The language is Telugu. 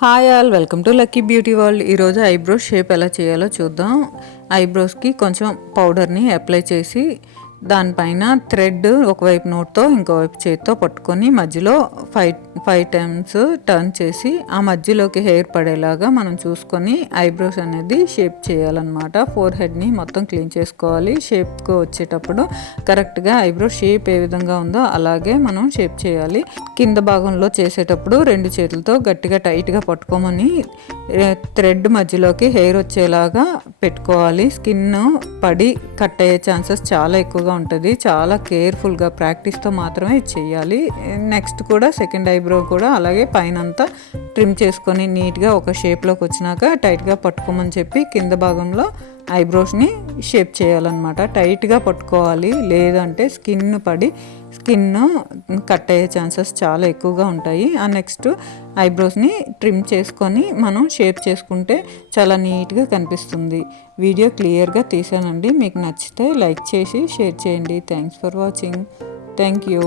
Hi all, welcome to lucky beauty world. ఈరోజు ఐబ్రోస్ షేప్ ఎలా చేయాలో చూద్దాం. ఐబ్రోస్కి కొంచెం పౌడర్ని అప్లై చేసి దానిపైన థ్రెడ్ ఒకవైపు నోట్తో ఇంకోవైపు చేతితో పట్టుకొని మధ్యలో ఫైవ్ టైమ్స్ టర్న్ చేసి ఆ మధ్యలోకి హెయిర్ పడేలాగా మనం చూసుకొని ఐబ్రోస్ అనేది షేప్ చేయాలన్నమాట. ఫోర్ హెడ్ని మొత్తం క్లీన్ చేసుకోవాలి. షేప్కి వచ్చేటప్పుడు కరెక్ట్గా ఐబ్రో షేప్ ఏ విధంగా ఉందో అలాగే మనం షేప్ చేయాలి. కింద భాగంలో చేసేటప్పుడు రెండు చేతులతో గట్టిగా టైట్గా పట్టుకోమని థ్రెడ్ మధ్యలోకి హెయిర్ వచ్చేలాగా పెట్టుకోవాలి. స్కిన్ పడి కట్ అయ్యే ఛాన్సెస్ చాలా ఎక్కువగా ఉంటుంది. చాలా కేర్ఫుల్గా ప్రాక్టీస్తో మాత్రమే చేయాలి. నెక్స్ట్ కూడా సెకండ్ ఐబ్రో కూడా అలాగే పైన అంతా ట్రిమ్ చేసుకొని నీట్గా ఒక షేప్లోకి వచ్చినాక టైట్గా పట్టుకోమని చెప్పి కింద భాగంలో ఐబ్రోస్ని షేప్ చేయాలన్నమాట. టైట్గా పట్టుకోవాలి, లేదంటే స్కిన్ పడి స్కిన్ కట్ అయ్యే ఛాన్సెస్ చాలా ఎక్కువగా ఉంటాయి. ఆ నెక్స్ట్ ఐబ్రోస్ని ట్రిమ్ చేసుకొని మనం షేప్ చేసుకుంటే చాలా నీట్గా కనిపిస్తుంది. వీడియో క్లియర్గా తీసానండి. మీకు నచ్చితే లైక్ చేసి షేర్ చేయండి. Thanks for watching. Thank you.